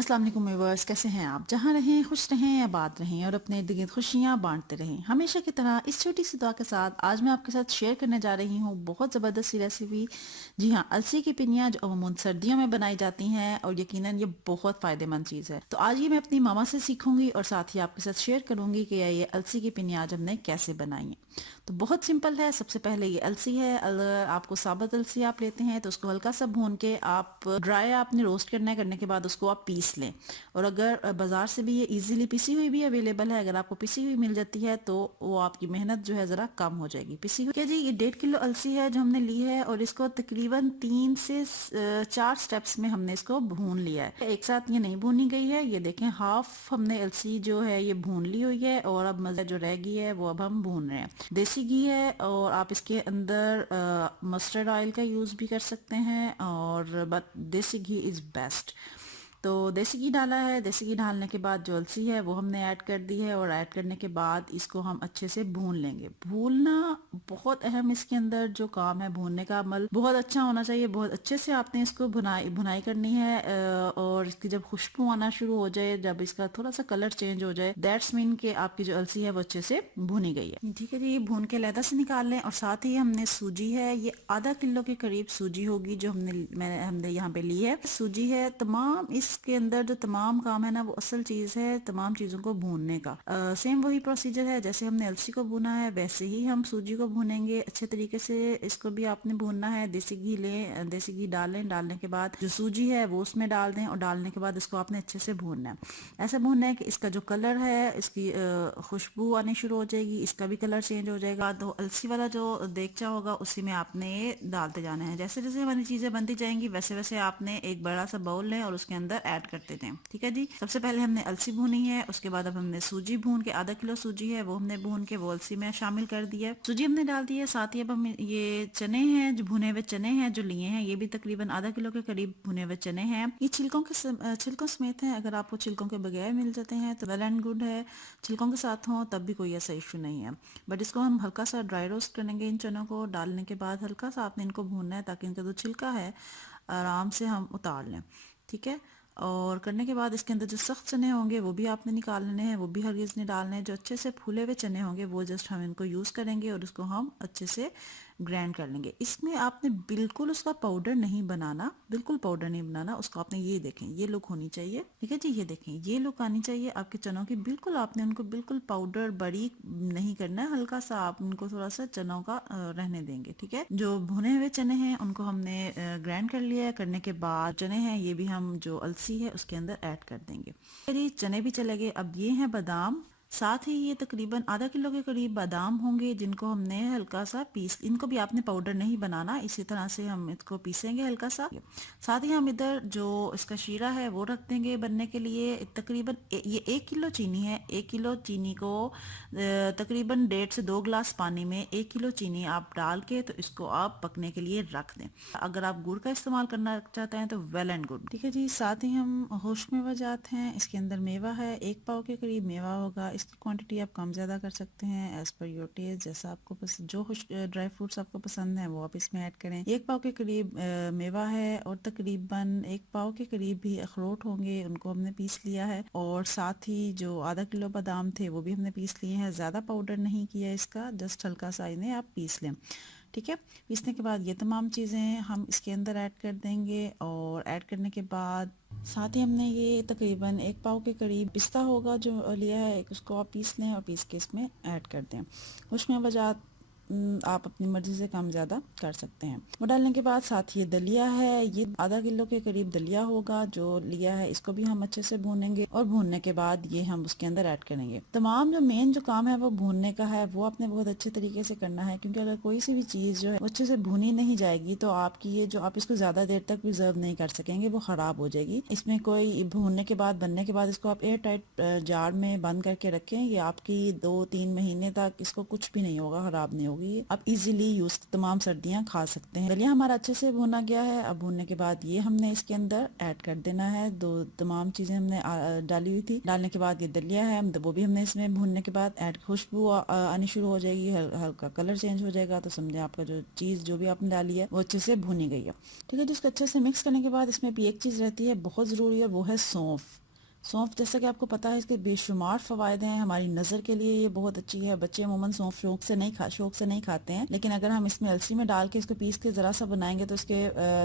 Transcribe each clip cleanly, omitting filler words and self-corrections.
अस्सलाम वालेकुम व्यूअर्स, कैसे हैं आप? जहाँ रहें खुश रहें, आबाद रहें और अपने इर्द गिर्द खुशियाँ बांटते रहें। हमेशा की तरह इस छोटी सी दुआ के साथ आज मैं आपके साथ शेयर करने जा रही हूँ बहुत ज़बरदस्त सी रेसिपी। जी हाँ, अलसी की पिनिया जो अमूमन सर्दियों में बनाई जाती हैं और यकीनन ये बहुत फ़ायदेमंद चीज़ है। तो आज ये मैं अपनी मामा से सीखूंगी और साथ ही आपके साथ शेयर करूंगी कि ये अलसी की पिनिया आज हमने कैसे बनाई है। तो बहुत सिंपल है। सबसे पहले ये अलसी है, अगर आपको साबुत अलसी आप लेते हैं तो उसको हल्का सा भून के आप ड्राई आपने रोस्ट करना है, करने के बाद उसको आप पीस लें। और अगर बाजार से भी ये इजीली पिसी हुई भी अवेलेबल है, अगर आपको पिसी हुई मिल जाती है तो वो आपकी मेहनत जो है ज़रा कम हो जाएगी। पिसी हुई क्या जी, ये 1.5 किलो अलसी है जो हमने ली है और इसको तकरीबन 3 से 4 स्टेप्स में हमने इसको भून लिया है। एक साथ ये नहीं भूनी गई है। ये देखें, हाफ हमने अलसी जो है ये भून ली हुई है और अब मज़ा जो रह गई है वो अब हम भून रहे हैं। देसी घी है और आप इसके अंदर मस्टर्ड ऑयल का यूज़ भी कर सकते हैं, और बट देसी घी इज़ बेस्ट। तो देसी घी डाला है। देसी घी डालने के बाद जो अलसी है वो हमने ऐड कर दी है और ऐड करने के बाद इसको हम अच्छे से भून लेंगे। भूनना बहुत अहम, इसके अंदर जो काम है भूनने का अमल बहुत अच्छा होना चाहिए। बहुत अच्छे से आपने इसको भुनाई भुनाई करनी है और इसकी जब खुशबू आना शुरू हो जाए, जब इसका थोड़ा सा कलर चेंज हो जाए, दैट्स मीन कि आपकी जो अलसी है वो अच्छे से भुनी गई है। ठीक है जी, भून के अलहदा से निकाल लें। और साथ ही हमने सूजी है, ये आधा किलो के करीब सूजी होगी जो हमने यहाँ पे ली है। सूजी है, तमाम इसके अंदर जो तमाम काम है ना वो असल चीज है तमाम चीजों को भूनने का। सेम वही प्रोसीजर है जैसे हमने अलसी को भुना है, वैसे ही हम सूजी को भूनेंगे अच्छे तरीके से। इसको भी आपने भूनना है। देसी घी लें, देसी घी डालें, डालने के बाद जो सूजी है वो उसमें डाल दें और डालने के बाद इसको आपने अच्छे से भूनना है। ऐसा भूनना है कि इसका जो कलर है, इसकी खुशबू आनी शुरू हो जाएगी, इसका भी कलर चेंज हो जाएगा। तो अलसी वाला जो देगचा होगा उसी में आपने डालते जाना है। जैसे जैसे हमारी चीजें बनती जाएंगी वैसे वैसे आपने एक बड़ा सा बाउल लें और उसके अंदर ऐड करते जाएं। ठीक है जी, सबसे पहले हमने अलसी भूनी है, उसके बाद अब हमने सूजी भून के, आधा किलो सूजी है वो हमने भून के वो अलसी में शामिल कर दिया है। सूजी हमने डाल दी है। साथ ही अब हम ये चने हैं, जो भुने हुए चने हैं जो लिए हैं, ये भी तकरीबन आधा किलो के करीब भुने हुए चने हैं। ये छिलकों समेत हैं। अगर आपको छिलकों के बगैर मिल जाते हैं तो वेल एंड गुड है। छिलकों के साथ हो तब भी कोई ऐसा इशू नहीं है। बट इसको हम हल्का सा ड्राई रोस्ट करेंगे। इन चनों को डालने के बाद हल्का सा आपने इनको भूनना है ताकि इनका जो छिलका है आराम से हम उतार लें। ठीक है, और करने के बाद इसके अंदर जो सख्त चने होंगे वो भी आपने निकाल लेने हैं, वो भी हरगिज़ नहीं डालने हैं। जो अच्छे से फूले हुए चने होंगे वो जस्ट हम इनको यूज़ करेंगे और उसको हम अच्छे से ग्राइंड कर लेंगे। इसमें आपने बिल्कुल उसका पाउडर नहीं बनाना, बिल्कुल पाउडर नहीं बनाना उसको। आपने ये देखें, ये लुक होनी चाहिए। ठीक है जी, ये देखें, ये लुक आनी चाहिए आपके चनों की। बिल्कुल आपने उनको बिल्कुल पाउडर बारीक नहीं करना है, हल्का सा आप उनको थोड़ा सा चनों का रहने देंगे। ठीक है, जो भुने हुए चने हैं उनको हमने ग्राइंड कर लिया है। करने के बाद चने हैं ये भी हम जो अलसी है उसके अंदर ऐड कर देंगे। फिर चने भी चले गए। अब ये हैं बादाम। साथ ही ये तकरीबन आधा किलो के करीब बादाम होंगे जिनको हमने हल्का सा पीस, इनको भी आपने पाउडर नहीं बनाना, इसी तरह से हम इसको पीसेंगे हल्का सा। साथ ही हम इधर जो इसका शीरा है वो रख देंगे बनने के लिए। तकरीबन ये 1 किलो चीनी है। 1 किलो चीनी को तकरीबन 1.5 से 2 गिलास पानी में 1 किलो चीनी आप डाल के तो इसको आप पकने के लिए रख दें। अगर आप गुड़ का इस्तेमाल करना चाहते हैं तो वेल एंड गुड। ठीक है जी, साथ ही हम खुश्क मेवा जात हैं, इसके अंदर मेवा है 1 पाव के करीब मेवा होगा। इसकी क्वांटिटी आप कम ज़्यादा कर सकते हैं एज़ पर योर टेस्ट, जैसा आपको पसंद, जो ड्राई फ्रूट्स आपको पसंद हैं वो आप इसमें ऐड करें। 1 पाव के करीब मेवा है और तकरीबन 1 पाव के करीब भी अखरोट होंगे, उनको हमने पीस लिया है। और साथ ही जो आधा किलो बादाम थे वो भी हमने पीस लिए हैं। ज़्यादा पाउडर नहीं किया इसका, जस्ट हल्का सा इन्हें आप पीस लें। ठीक है, पीसने के बाद ये तमाम चीज़ें हम इसके अंदर ऐड कर देंगे। और ऐड करने के बाद साथ ही हमने ये तकरीबन 1 पाव के करीब पिस्ता होगा जो लिया है, उसको आप पीस लें और पीस के इसमें ऐड कर दें। उसमें वजह आप अपनी मर्जी से कम ज़्यादा कर सकते हैं। वो डालने के बाद साथ ये दलिया है, ये आधा किलो के करीब दलिया होगा जो लिया है, इसको भी हम अच्छे से भूनेंगे। और भूनने के बाद ये हम उसके अंदर ऐड करेंगे। तमाम जो मेन जो काम है वो भूनने का है, वो आपने बहुत अच्छे तरीके से करना है, क्योंकि अगर कोई सी भी चीज़ जो है अच्छे से भूनी नहीं जाएगी तो आपकी ये जो आप इसको ज़्यादा देर तक प्रिजर्व नहीं कर सकेंगे, वो ख़राब हो जाएगी। इसमें कोई भूनने के बाद, बनने के बाद इसको आप एयर टाइट जार में बंद करके रखें। ये आपकी 2-3 महीने तक इसको कुछ भी नहीं होगा, ख़राब नहीं होगी। होगी। अब इजीली यूज तमाम सर्दियां खा सकते हैं। दलिया हमारा अच्छे से भुना गया है। अब भुनने के बाद ये हमने इसके अंदर ऐड कर देना है। दो तमाम चीजें हमने डाली हुई थी। डालने के बाद ये दलिया है, वो भी हमने इसमें भुनने के बाद ऐड, खुशबू आनी शुरू हो जाएगी, हल्का कलर चेंज हो जाएगा, तो समझे आपका जो चीज जो भी आपने डाली है वो अच्छे से भुनी गई है। ठीक है जी, इसको अच्छे से मिक्स करने के बाद इसमें भी एक चीज रहती है बहुत जरूरी है, वो है सौंफ। सौंफ जैसा कि आपको पता है इसके बेशुमार फ़वायदे हैं। हमारी नज़र के लिए ये बहुत अच्छी है। बच्चे अमूमन सौंफ शौक से नहीं खाते हैं, लेकिन अगर हम इसमें अलसी में डाल के इसको पीस के ज़रा सा बनाएंगे तो इसके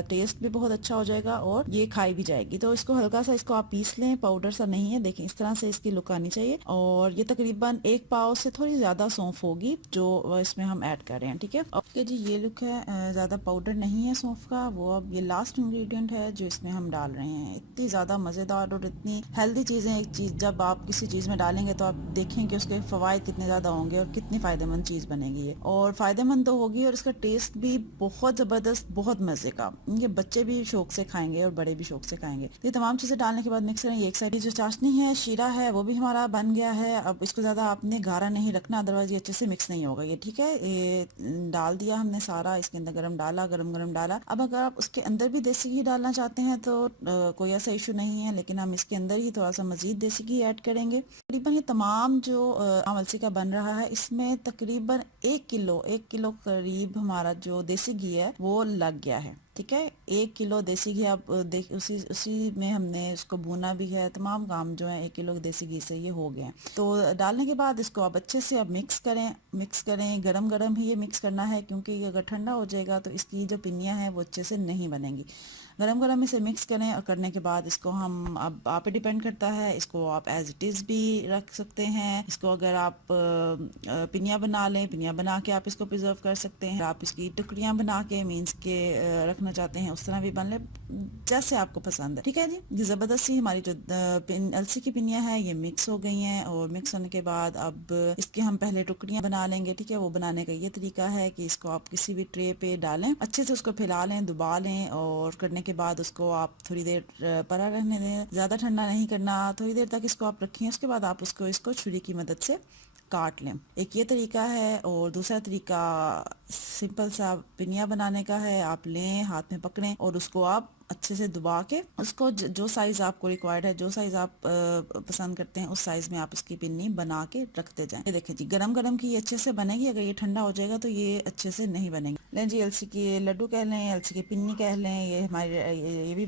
टेस्ट भी बहुत अच्छा हो जाएगा और ये खाई भी जाएगी। तो इसको हल्का सा इसको आप पीस लें, पाउडर सा नहीं है, देखें इस तरह से इसकी लुक आनी चाहिए। और ये तकरीबन 1 पाव से थोड़ी ज़्यादा सौंफ होगी जो इसमें हम ऐड कर रहे हैं। ठीक है, ओके जी, ये लुक है। ज़्यादा पाउडर नहीं है सौंफ का, वो अब ये लास्ट इंग्रेडिएंट है जो इसमें हम डाल रहे हैं। इतनी ज़्यादा मज़ेदार और इतनी हेल्दी चीज़ें, एक चीज़ जब आप किसी चीज़ में डालेंगे तो आप देखें कि उसके फ़वाइद कितने ज़्यादा होंगे और कितनी फ़ायदेमंद चीज़ बनेगी ये। और फ़ायदेमंद तो होगी और इसका टेस्ट भी बहुत ज़बरदस्त, बहुत मज़े का। ये बच्चे भी शौक से खाएंगे और बड़े भी शौक से खाएंगे। ये तमाम चीज़ें डालने के बाद मिक्स करेंगे। एक साइड जो चाशनी है, शीरा है, वो भी हमारा बन गया है। अब इसको ज़्यादा आपने गाढ़ा नहीं रखना, अदरवाइज ये अच्छे से मिक्स नहीं होगा ये। ठीक है, ये डाल दिया हमने सारा, इसके अंदर गरम गरम डाला। अब अगर आप उसके अंदर भी देसी घी डालना चाहते हैं तो कोई ऐसा इशू नहीं है, लेकिन हम इसके अंदर ही थोड़ा सा मजीद देसी घी ऐड करेंगे। तकरीबन ये तमाम जो अलसी का बन रहा है, इसमें तकरीबन 1 किलो करीब हमारा जो देसी घी है वो लग गया है। ठीक है, 1 किलो देसी घी आप उसी में हमने उसको भूना भी है। तमाम काम जो है 1 किलो देसी घी से ये हो गए हैं। तो डालने के बाद इसको आप अच्छे से अब मिक्स करें। गरम गरम ही ये मिक्स करना है, क्योंकि ये अगर ठंडा हो जाएगा तो इसकी जो पिनियाँ हैं वो अच्छे से नहीं बनेंगी। गरम गरम इसे मिक्स करें और करने के बाद इसको हम, अब आप पे डिपेंड करता है, इसको आप एज इट इज़ भी रख सकते हैं। इसको अगर आप पिनिया बना लें, पिनिया बना के आप इसको प्रिजर्व कर सकते हैं। आप इसकी टुकड़ियाँ बना के मीन्स के रखना चाहते हैं उस तरह भी बन ले, जैसे आपको पसंद है। ठीक है जी, ये ज़बरदस्ती हमारी जो अलसी की पिनिया है ये मिक्स हो गई हैं। और मिक्स होने के बाद अब इसकी हम पहले टुकड़ियाँ बना लेंगे। ठीक है, वो बनाने का ये तरीका है कि इसको आप किसी भी ट्रे पे डालें, अच्छे से उसको फैला लें, दबा लें और करने के बाद उसको आप थोड़ी देर परा रहने दें। ज़्यादा ठंडा नहीं करना, थोड़ी देर तक इसको आप रखें। उसके बाद आप इसको छुरी की मदद से काट लें। एक ये तरीका है। और दूसरा तरीका सिंपल सा पिनिया बनाने का है। आप लें, हाथ में पकड़ें और उसको आप अच्छे से दबा के उसको जो साइज आपको रिक्वायर्ड है, जो साइज आप पसंद करते हैं, उस साइज में आप इसकी पिन्नी बना के रखते जाएं। ये देखें जी, गरम गरम की ये अच्छे से बनेगी। अगर ये ठंडा हो जाएगा तो ये अच्छे से नहीं बनेगी। लें जी, अलसी के लड्डू कह लें, अलसी की पिन्नी कह लें, ये हमारी ये भी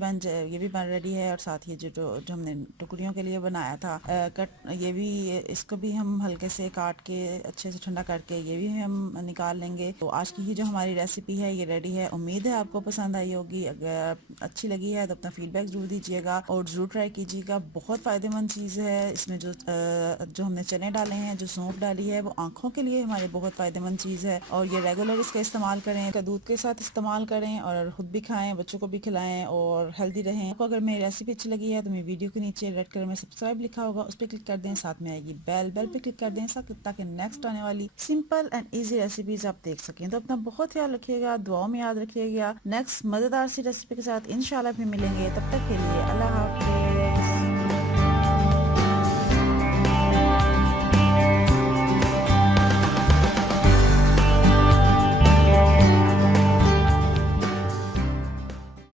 बन रेडी है। और साथ ही जो हमने टुकड़ियों के लिए बनाया था ये भी, इसको भी हम हल्के से काट के अच्छे से ठंडा करके ये भी हम निकाल लेंगे। तो आज की ही जो हमारी रेसिपी है ये रेडी है। उम्मीद है आपको पसंद आई होगी। अगर अच्छी लगी है तो अपना फीडबैक जरूर दीजिएगा और जरूर ट्राई कीजिएगा। बहुत फायदेमंद चीज़ है। इसमें जो हमने चने डाले हैं, जो सौंफ डाली है, वो आंखों के लिए हमारे बहुत फायदेमंद चीज़ है। और ये रेगुलर इसका इस्तेमाल करें, दूध के साथ इस्तेमाल करें और खुद भी खाएं, बच्चों को भी खिलाएं और हेल्दी रहें। आपको अगर मेरी रेसिपी अच्छी लगी है तो मेरी वीडियो के नीचे रेड कलर में सब्सक्राइब लिखा होगा, उस पर क्लिक कर दें। साथ में आएगी बेल पे क्लिक कर दें ताकि नेक्स्ट आने वाली सिंपल एंड ईजी रेसिपीज आप देख सकें। तो अपना बहुत ख्याल रखिएगा, दुआओं में याद रखिएगा। नेक्स्ट मजेदार सी रेसिपी के साथ इंशाल्लाह फिर मिलेंगे। तब तक के लिए अल्लाह हाफिज।